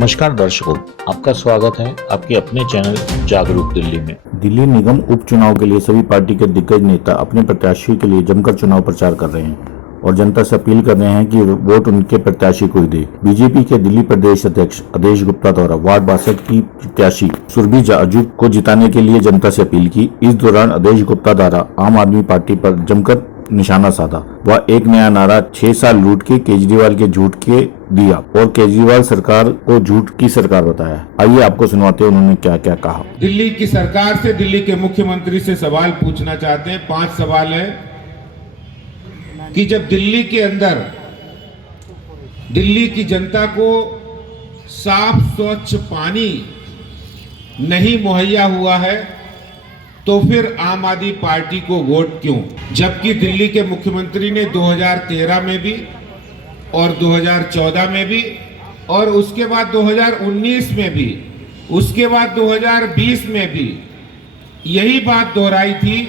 नमस्कार दर्शकों, आपका स्वागत है आपके अपने चैनल जागरूक दिल्ली में। दिल्ली निगम उपचुनाव के लिए सभी पार्टी के दिग्गज नेता अपने प्रत्याशी के लिए जमकर चुनाव प्रचार कर रहे हैं और जनता से अपील कर रहे हैं कि वोट उनके प्रत्याशी को ही दे। बीजेपी के दिल्ली प्रदेश अध्यक्ष आदेश गुप्ता द्वारा वार्ड 62 की प्रत्याशी सुरभि जाजू को जिताने के लिए जनता से अपील की। इस दौरान आदेश गुप्ता द्वारा आम आदमी पार्टी पर जमकर निशाना साधा। वह एक नया नारा 6 साल लूट के केजरीवाल के झूठ के दिया और केजरीवाल सरकार को झूठ की सरकार बताया। आइए आपको सुनवाते हैं उन्होंने क्या क्या कहा। दिल्ली की सरकार से, दिल्ली के मुख्यमंत्री से सवाल पूछना चाहते हैं। 5 सवाल है कि जब दिल्ली के अंदर दिल्ली की जनता को साफ स्वच्छ पानी नहीं मुहैया हुआ है तो फिर आम आदमी पार्टी को वोट क्यों? जबकि दिल्ली के मुख्यमंत्री ने 2013 में भी और 2014 में भी और उसके बाद 2019 में भी, उसके बाद 2020 में भी यही बात दोहराई थी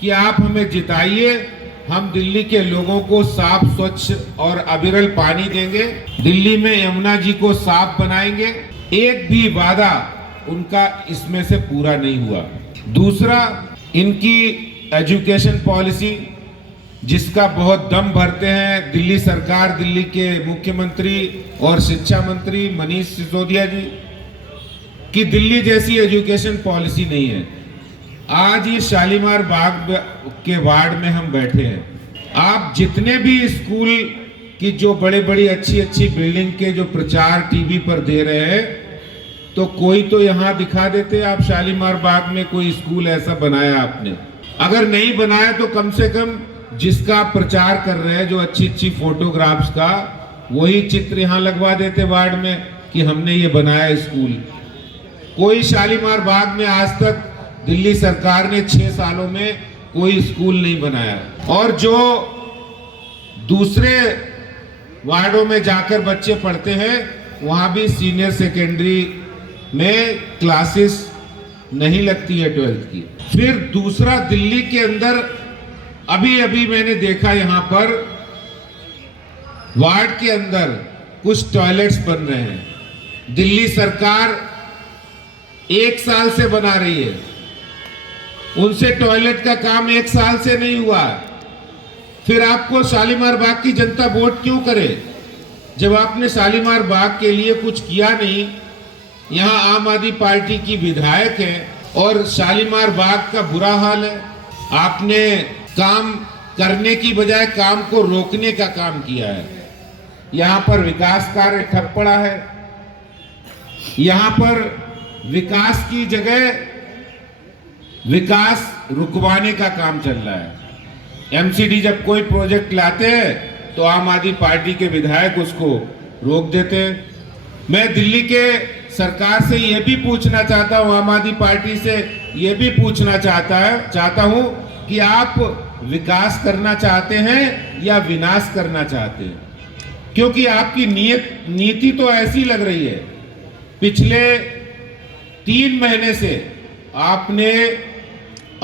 कि आप हमें जिताइए, हम दिल्ली के लोगों को साफ स्वच्छ और अविरल पानी देंगे, दिल्ली में यमुना जी को साफ बनाएंगे। एक भी वादा उनका इसमें से पूरा नहीं हुआ। दूसरा, इनकी एजुकेशन पॉलिसी जिसका बहुत दम भरते हैं दिल्ली सरकार, दिल्ली के मुख्यमंत्री और शिक्षा मंत्री मनीष सिसोदिया जी कि दिल्ली जैसी एजुकेशन पॉलिसी नहीं है। आज ये शालीमार बाग के वार्ड में हम बैठे हैं, आप जितने भी स्कूल की जो बड़े बड़ी अच्छी अच्छी बिल्डिंग के जो प्रचार टीवी पर दे रहे हैं, तो कोई तो यहाँ दिखा देते आप शालीमार बाग में कोई स्कूल ऐसा बनाया आपने। अगर नहीं बनाया तो कम से कम जिसका आप प्रचार कर रहे हैं, जो अच्छी अच्छी फोटोग्राफ्स का, वही चित्र यहाँ लगवा देते वार्ड में कि हमने ये बनाया स्कूल। कोई शालीमार बाग में आज तक दिल्ली सरकार ने 6 सालों में कोई स्कूल नहीं बनाया। और जो दूसरे वार्डों में जाकर बच्चे पढ़ते हैं, वहाँ भी सीनियर सेकेंडरी में क्लासेस नहीं लगती है 12th की। फिर दूसरा, दिल्ली के अंदर अभी अभी मैंने देखा यहाँ पर वार्ड के अंदर कुछ टॉयलेट्स बन रहे हैं। दिल्ली सरकार 1 साल से बना रही है, उनसे टॉयलेट का काम 1 साल से नहीं हुआ। फिर आपको शालीमार बाग की जनता वोट क्यों करे जब आपने शालीमार बाग के लिए कुछ किया नहीं? यहाँ आम आदमी पार्टी की विधायक है और शालीमार बाग का बुरा हाल है। आपने काम करने की बजाय काम को रोकने का काम किया है। यहाँ पर विकास कार्य ठप पड़ा है। यहाँ पर विकास की जगह विकास रुकवाने का काम चल रहा है। एमसीडी जब कोई प्रोजेक्ट लाते हैं तो आम आदमी पार्टी के विधायक उसको रोक देते हैं। मैं दिल्ली के सरकार से यह भी पूछना चाहता हूं, आम आदमी पार्टी से यह भी पूछना चाहता हूं कि आप विकास करना चाहते हैं या विनाश करना चाहते हैं? क्योंकि आपकी नीति तो ऐसी लग रही है। पिछले 3 महीने से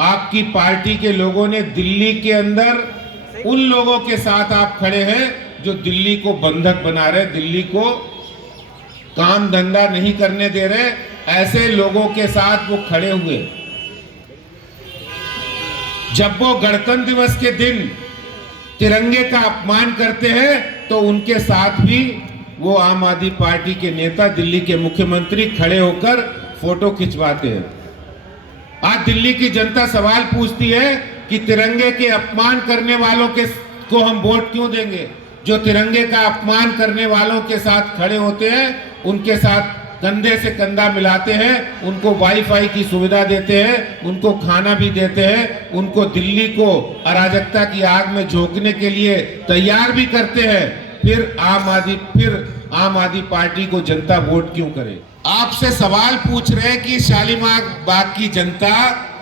आपकी पार्टी के लोगों ने दिल्ली के अंदर उन लोगों के साथ आप खड़े हैं जो दिल्ली को बंधक बना रहे, दिल्ली को काम धंधा नहीं करने दे रहे, ऐसे लोगों के साथ वो खड़े हुए। जब वो गणतंत्र दिवस के दिन तिरंगे का अपमान करते हैं तो उनके साथ भी वो आम आदमी पार्टी के नेता, दिल्ली के मुख्यमंत्री खड़े होकर फोटो खिंचवाते हैं। आज दिल्ली की जनता सवाल पूछती है कि तिरंगे के अपमान करने वालों को हम वोट क्यों देंगे? जो तिरंगे का अपमान करने वालों के साथ खड़े होते हैं, उनके साथ कंधे से कंधा मिलाते हैं, उनको वाईफाई की सुविधा देते हैं, उनको खाना भी देते हैं, उनको दिल्ली को अराजकता की आग में झोंकने के लिए तैयार भी करते हैं, फिर आम आदमी पार्टी को जनता वोट क्यों करे? आपसे सवाल पूछ रहे हैं कि शालीमार बाग की जनता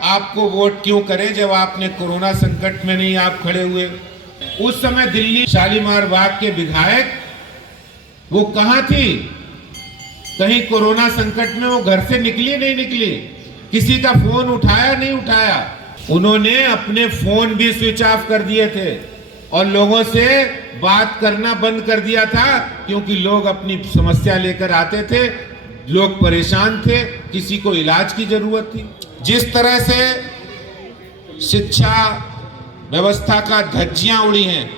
आपको वोट क्यों करे जब आपने कोरोना संकट में नहीं आप खड़े हुए? उस समय दिल्ली शालीमार बाग के विधायक वो कहां थी? कहीं कोरोना संकट में वो घर से निकली नहीं निकली, किसी का फोन उठाया नहीं उठाया। उन्होंने अपने फोन भी स्विच ऑफ कर दिए थे और लोगों से बात करना बंद कर दिया था, क्योंकि लोग अपनी समस्या लेकर आते थे, लोग परेशान थे, किसी को इलाज की जरूरत थी। जिस तरह से शिक्षा व्यवस्था का धज्जियां उड़ी हैं,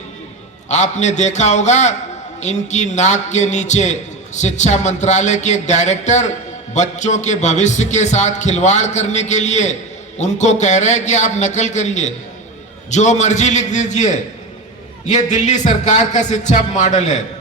आपने देखा होगा, इनकी नाक के नीचे शिक्षा मंत्रालय के एक डायरेक्टर बच्चों के भविष्य के साथ खिलवाड़ करने के लिए उनको कह रहे हैं कि आप नकल करिए, जो मर्जी लिख दीजिए। ये दिल्ली सरकार का शिक्षा मॉडल है।